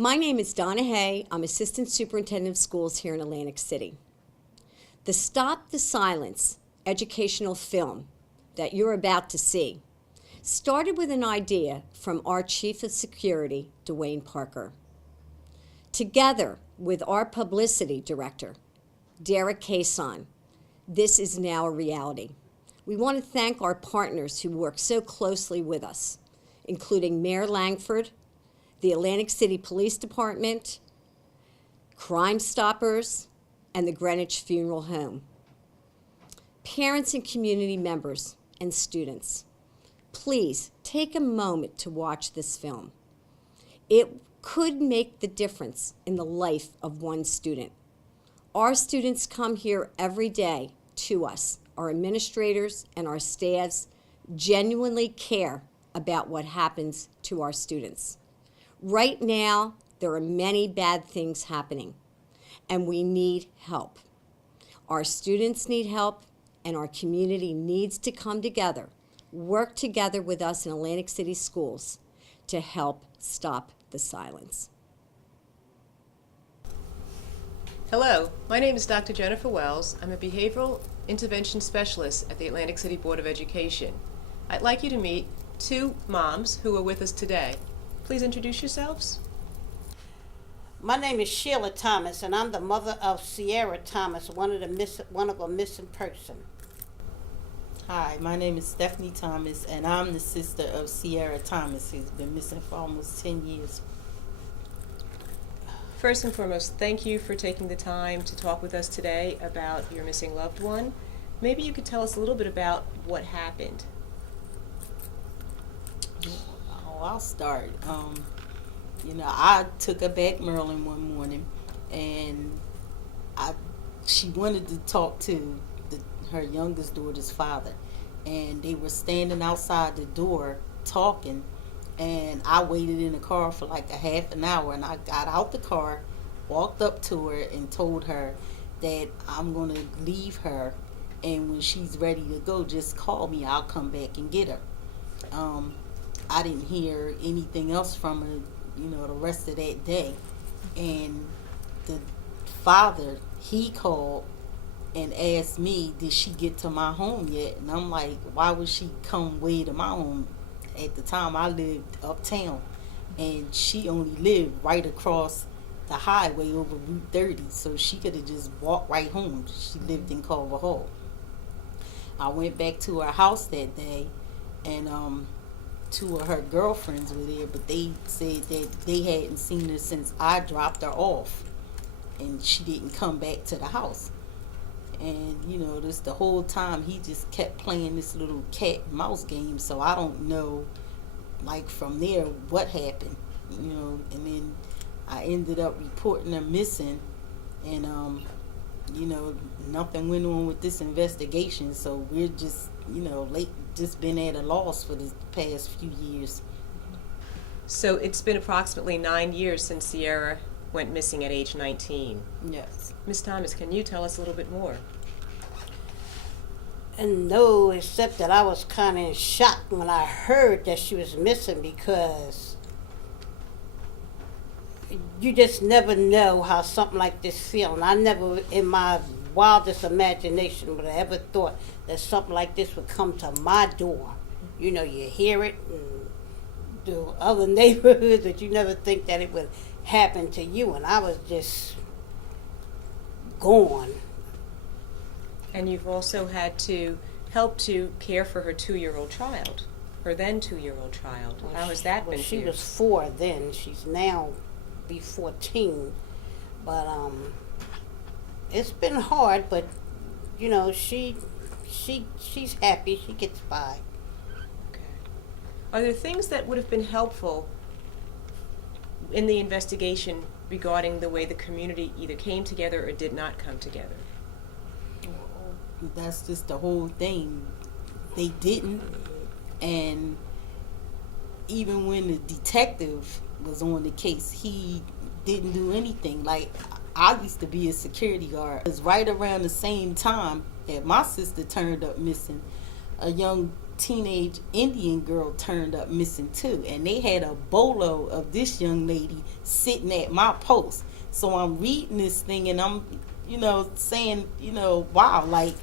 My name is Donna Hay. I'm Assistant Superintendent of Schools here in Atlantic City. The Stop the Silence educational film that you're about to see started with an idea from our Chief of Security, Dwayne Parker. Together with our Publicity Director, Derek Cason, this is now a reality. We want to thank our partners who work so closely with us, including Mayor Langford, the Atlantic City Police Department, Crimestoppers, and the Greenwich Funeral Home. Parents and community members and students, please take a moment to watch this film. It could make the difference in the life of one student. Our students come here every day to us. Our administrators and our staffs genuinely care about what happens to our students. Right now, there are many bad things happening, and we need help. Our students need help, and our community needs to come together, work together with us in Atlantic City Schools to help stop the silence. Hello, my name is Dr. Jennifer Wells. I'm a behavioral intervention specialist at the Atlantic City Board of Education. I'd like you to meet two moms who are with us today. Please introduce yourselves. My name is Sheila Thomas, and I'm the mother of Sierra Thomas, one of a missing person. Hi, my name is Stephanie Thomas, and I'm the sister of Sierra Thomas, who's been missing for almost 10 years. First and foremost, thank you for taking the time to talk with us today about your missing loved one. Maybe you could tell us a little bit about what happened. I'll start. I took her back Maryland one morning, and she wanted to talk to her youngest daughter's father, and they were standing outside the door talking, and I waited in the car for like a half an hour, and I got out the car, walked up to her, and told her that I'm going to leave her, and when she's ready to go, just call me. I'll come back and get her. I didn't hear anything else from her, the rest of that day. And the father, he called and asked me, did she get to my home yet? And I'm like, why would she come way to my home? At the time, I lived uptown, and she only lived right across the highway over Route 30, so she could have just walked right home. She lived in Culver Hall. I went back to her house that day, and two of her girlfriends were there, but they said that they hadn't seen her since I dropped her off, and she didn't come back to the house. And this the whole time he just kept playing this little cat and mouse game, so I don't know, like, from there what happened, and then I ended up reporting her missing, and nothing went on with this investigation, so we're just just been at a loss for the past few years. So it's been approximately 9 years since Sierra went missing at age 19. Yes. Ms. Thomas, can you tell us a little bit more? And no, except that I was kind of in shock when I heard that she was missing, because you just never know how something like this feels. And I never, in my wildest imagination, would have ever thought that something like this would come to my door. You hear it in the other neighborhoods, but you never think that it would happen to you. And I was just gone. And you've also had to help to care for her 2-year-old child, her then 2-year-old child. How has that been for she you? was 4 then. She's now be 14. But it's been hard, but she's happy. She gets by. Okay. Are there things that would have been helpful in the investigation regarding the way the community either came together or did not come together? That's just the whole thing. They didn't, and even when the detective was on the case, he didn't do anything. Like, I used to be a security guard. It was right around the same time that my sister turned up missing. A young teenage Indian girl turned up missing too, and they had a bolo of this young lady sitting at my post. So I'm reading this thing and I'm, saying, wow, like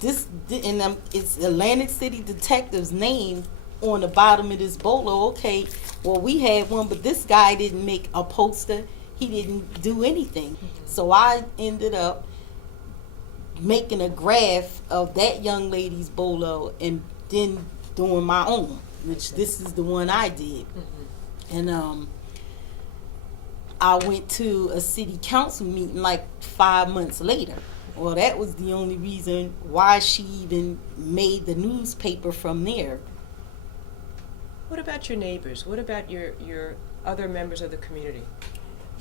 this, and it's Atlantic City Detective's name on the bottom of this bolo. Okay, well, we had one, but this guy didn't make a poster. He didn't do anything. So I ended up making a graph of that young lady's bolo and then doing my own, which this is the one I did. And I went to a city council meeting like 5 months later. Well, that was the only reason why she even made the newspaper from there. What about your neighbors? What about your other members of the community?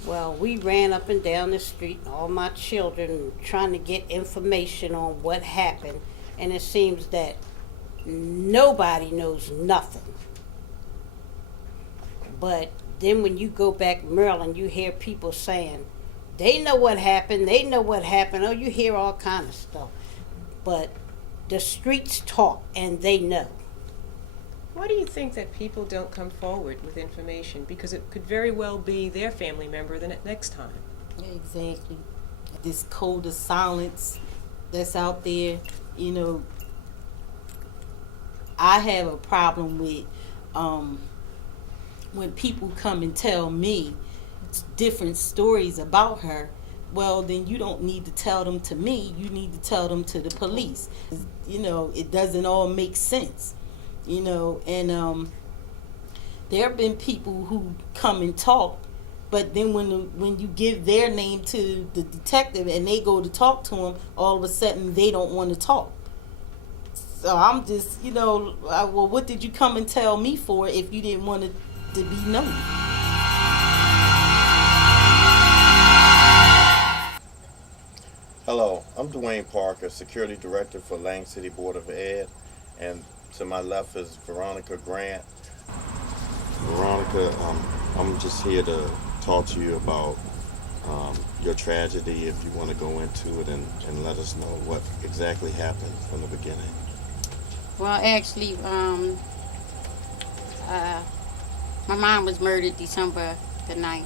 Well, we ran up and down the street, all my children, trying to get information on what happened. And it seems that nobody knows nothing. But then when you go back to Maryland, you hear people saying, they know what happened, they know what happened. Oh, you hear all kind of stuff. But the streets talk, and they know. Why do you think that people don't come forward with information? Because it could very well be their family member the next time. Yeah, exactly. This code of silence that's out there, I have a problem with when people come and tell me different stories about her. Well, then you don't need to tell them to me. You need to tell them to the police. It doesn't all make sense. And there have been people who come and talk, but then when you give their name to the detective and they go to talk to him, all of a sudden they don't want to talk. So I'm just, well, what did you come and tell me for if you didn't want it to be known? Hello, I'm Dwayne Parker, Security Director for Lang City Board of Ed, and to my left is Veronica Grant. Veronica, I'm just here to talk to you about your tragedy, if you want to go into it and let us know what exactly happened from the beginning. Well, actually, my mom was murdered December the 11th,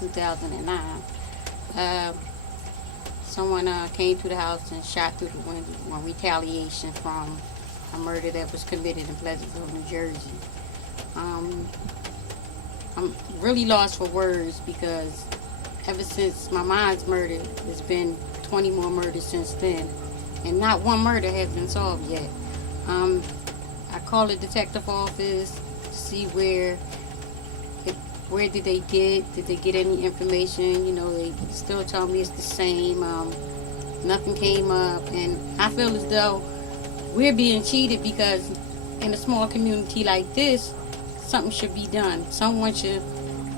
2009. Someone came to the house and shot through the window in retaliation from a murder that was committed in Pleasantville, New Jersey. I'm really lost for words because ever since my mom's murder, there's been 20 more murders since then, and not one murder has been solved yet. I called the detective office to see where did they get any information. They still tell me it's the same. Nothing came up, and I feel as though we're being cheated because in a small community like this, something should be done.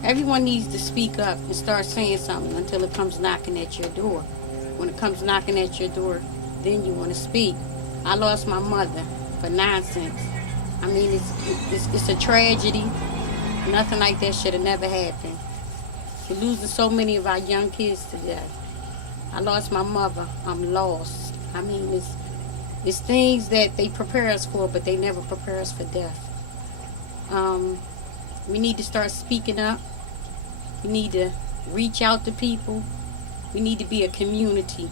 Everyone needs to speak up and start saying something until it comes knocking at your door. When it comes knocking at your door, then you want to speak. I lost my mother for nonsense. I mean, it's a tragedy. Nothing like that should have never happened. We're losing so many of our young kids today. I lost my mother. I'm lost. I mean, it's things that they prepare us for, but they never prepare us for death. We need to start speaking up. We need to reach out to people. We need to be a community.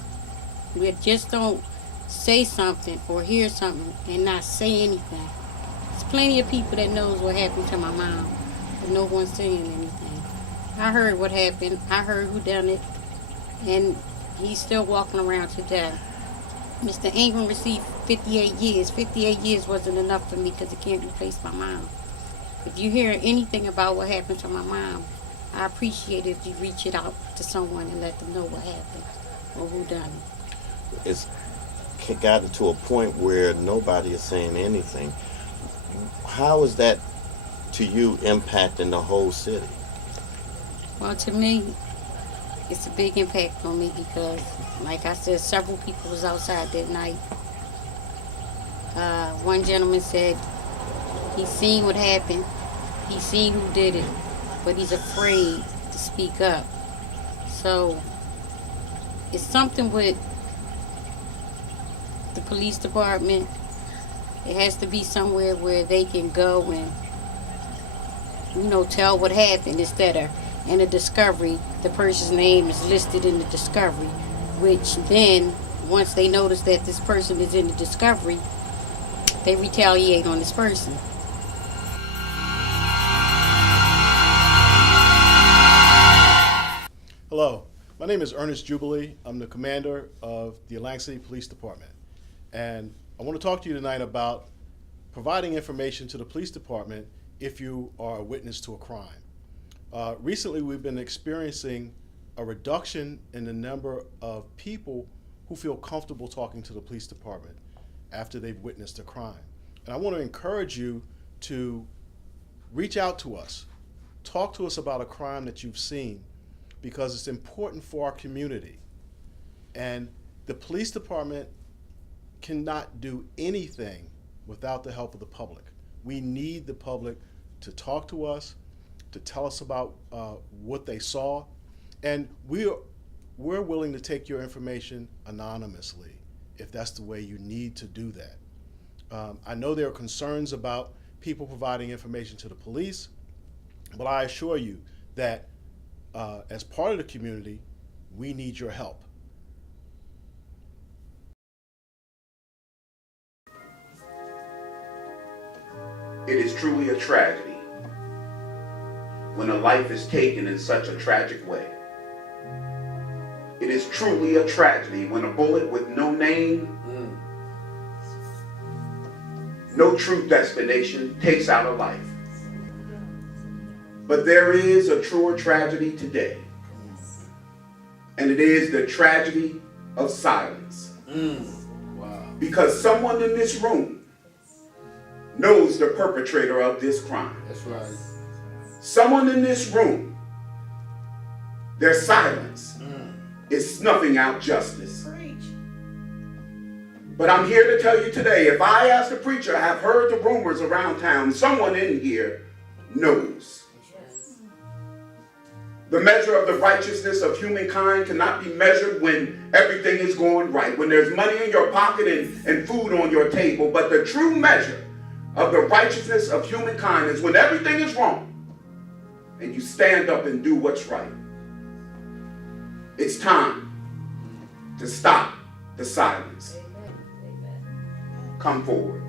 We just don't say something or hear something and not say anything. There's plenty of people that knows what happened to my mom, but no one's saying anything. I heard what happened. I heard who done it, and he's still walking around today. Mr. Ingram received 58 years. 58 years wasn't enough for me because it can't replace my mom. If you hear anything about what happened to my mom, I appreciate it if you reach it out to someone and let them know what happened or who done it. It's gotten to a point where nobody is saying anything. How is that, to you, impacting the whole city? Well, to me, it's a big impact on me because, like I said, several people was outside that night. One gentleman said he seen what happened, he seen who did it, but he's afraid to speak up. So it's something with the police department. It has to be somewhere where they can go and, tell what happened instead of in a discovery, the person's name is listed in the discovery, which then, once they notice that this person is in the discovery, they retaliate on this person. Hello, my name is Ernest Jubilee. I'm the commander of the Atlantic City Police Department. And I want to talk to you tonight about providing information to the police department if you are a witness to a crime. Recently, we've been experiencing a reduction in the number of people who feel comfortable talking to the police department after they've witnessed a crime. And I want to encourage you to reach out to us. Talk to us about a crime that you've seen, because it's important for our community. And the police department cannot do anything without the help of the public. We need the public to talk to us, to tell us about what they saw, and we're willing to take your information anonymously if that's the way you need to do that. I know there are concerns about people providing information to the police, but I assure you that as part of the community, we need your help. It is truly a tragedy when a life is taken in such a tragic way. It is truly a tragedy when a bullet with no name, no true destination takes out a life. But there is a truer tragedy today, and it is the tragedy of silence. Wow. Because someone in this room knows the perpetrator of this crime. That's right. Someone in this room, their silence is snuffing out justice. But I'm here to tell you today, if I, as the preacher, have heard the rumors around town, someone in here knows. The measure of the righteousness of humankind cannot be measured when everything is going right, when there's money in your pocket and food on your table. But the true measure of the righteousness of humankind is when everything is wrong and you stand up and do what's right. It's time to stop the silence. Come forward.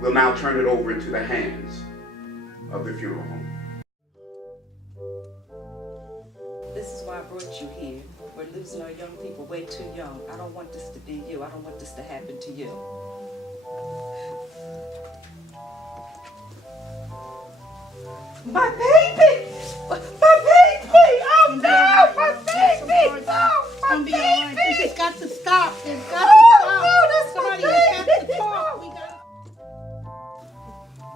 We'll now turn it over into the hands of the funeral home. This is why I brought you here. We're losing our young people way too young. I don't want this to be you. I don't want this to happen to you. My baby! My baby! Oh no! My baby! No! My baby! It's got to stop. It's got Oh to stop. no! That's Somebody my has baby! to talk.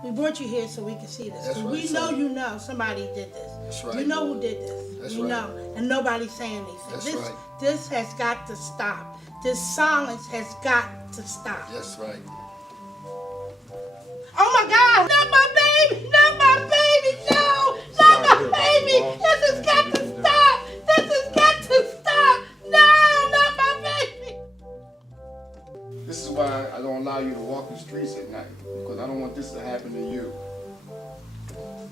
We brought you here so we can see this. That's right, We know son. you know somebody did this. That's right. We know who did this. That's we right. know. And nobody's saying anything. That's this, right. This has got to stop. This silence has got to stop. That's right. Oh my God! Not my baby! Not my baby! No! Not my baby! This has got to stop! This has got to stop! No! Not my baby! This is why I don't allow you to walk the streets at night, because I don't want this to happen to you.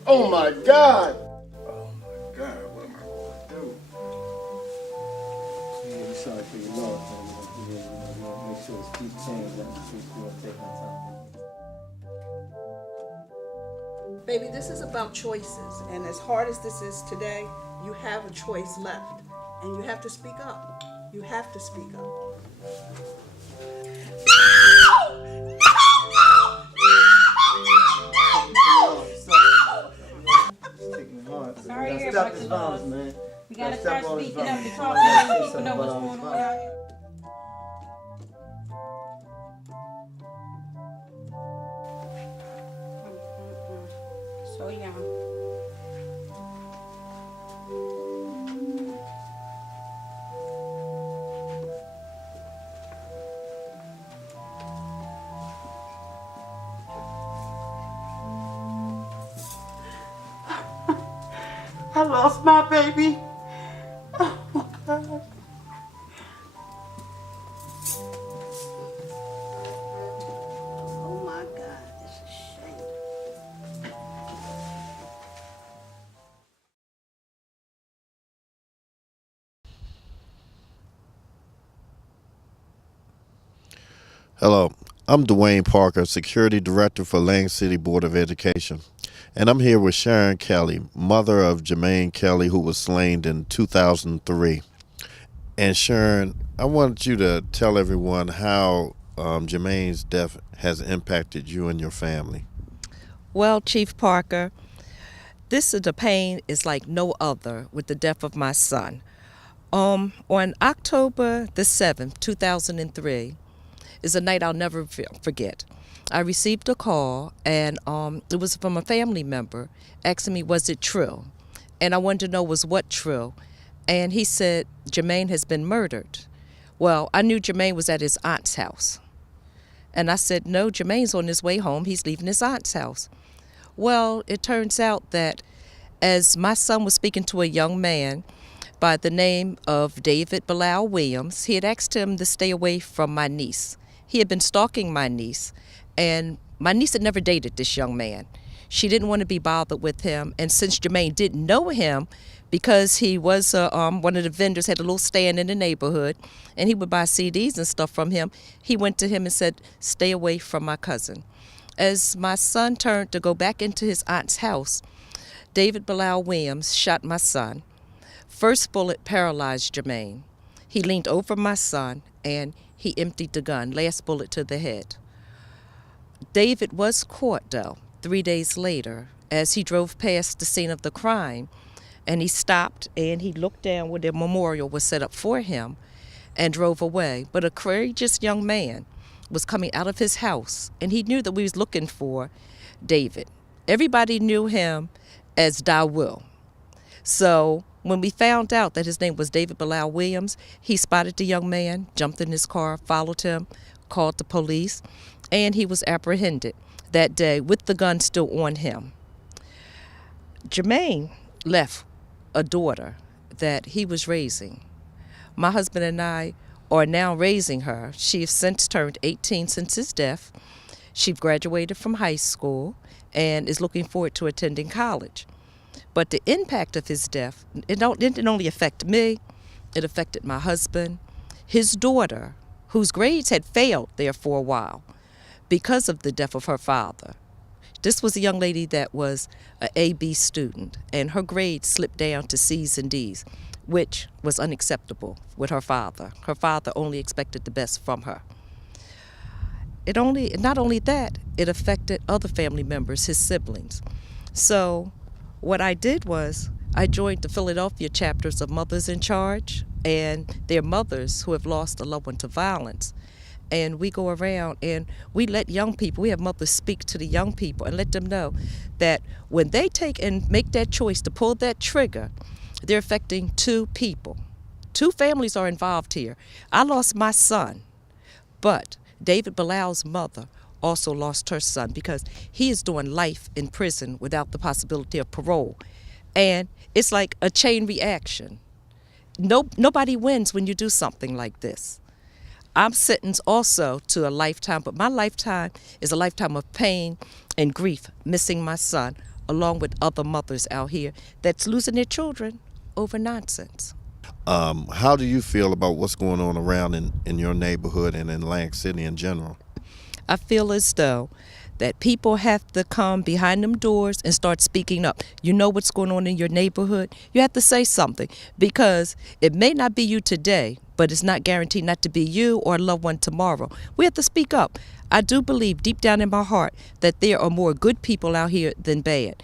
Oh my God! Oh my God, what am I going to do? Yeah, we're sorry for your loss, man. We want to make sure this keeps changing. We're going to take our time. Baby, this is about choices, and as hard as this is today, you have a choice left, and you have to speak up. You have to speak up. Sorry to hear about your loss, man. We gotta start speaking up and talking to let people know what's going on out here. So young. I lost my baby. Oh my God. Hello, I'm Dwayne Parker, Security Director for Lang City Board of Education. And I'm here with Sharon Kelly, mother of Jermaine Kelly, who was slain in 2003. And Sharon, I want you to tell everyone how Jermaine's death has impacted you and your family. Well, Chief Parker, the pain is like no other with the death of my son. On October the 7th, 2003, is a night I'll never forget. I received a call, and it was from a family member asking me, was it true? And I wanted to know, was what true? And he said, Jermaine has been murdered. Well, I knew Jermaine was at his aunt's house. And I said, no, Jermaine's on his way home. He's leaving his aunt's house. Well, it turns out that as my son was speaking to a young man by the name of David Bilal Williams, he had asked him to stay away from my niece. He had been stalking my niece, and my niece had never dated this young man. She didn't want to be bothered with him, and since Jermaine didn't know him, because he was one of the vendors, had a little stand in the neighborhood, and he would buy CDs and stuff from him, he went to him and said, stay away from my cousin. As my son turned to go back into his aunt's house, David Bilal Williams shot my son. First bullet paralyzed Jermaine. He leaned over my son, and he emptied the gun, last bullet to the head. David was caught, though, 3 days later, as he drove past the scene of the crime, and he stopped and he looked down where the memorial was set up for him and drove away. But a courageous young man was coming out of his house, and he knew that we was looking for David. Everybody knew him as Dawil. So when we found out that his name was David Bilal Williams, he spotted the young man, jumped in his car, followed him, called the police, and he was apprehended that day with the gun still on him. Jermaine left a daughter that he was raising. My husband and I are now raising her. She has since turned 18 since his death. She graduated from high school and is looking forward to attending college. But the impact of his death, it didn't only affect me, it affected my husband, his daughter, whose grades had failed there for a while because of the death of her father. This was a young lady that was an A-B student, and her grades slipped down to C's and D's, which was unacceptable with her father. Her father only expected the best from her. Not only that, it affected other family members, his siblings. So what I did was I joined the Philadelphia chapters of Mothers in Charge, and their mothers who have lost a loved one to violence. And we go around and we let young people, we have mothers speak to the young people and let them know that when they take and make that choice to pull that trigger, they're affecting two people. Two families are involved here. I lost my son, but David Bilal's mother also lost her son because he is doing life in prison without the possibility of parole. And it's like a chain reaction. Nobody wins when you do something like this. I'm sentenced also to a lifetime, but my lifetime is a lifetime of pain and grief, missing my son, along with other mothers out here that's losing their children over nonsense. How do you feel about what's going on around in your neighborhood and in Lang City in general? I feel as though that people have to come behind them doors and start speaking up. You know what's going on in your neighborhood? You have to say something, because it may not be you today, but it's not guaranteed not to be you or a loved one tomorrow. We have to speak up. I do believe deep down in my heart that there are more good people out here than bad.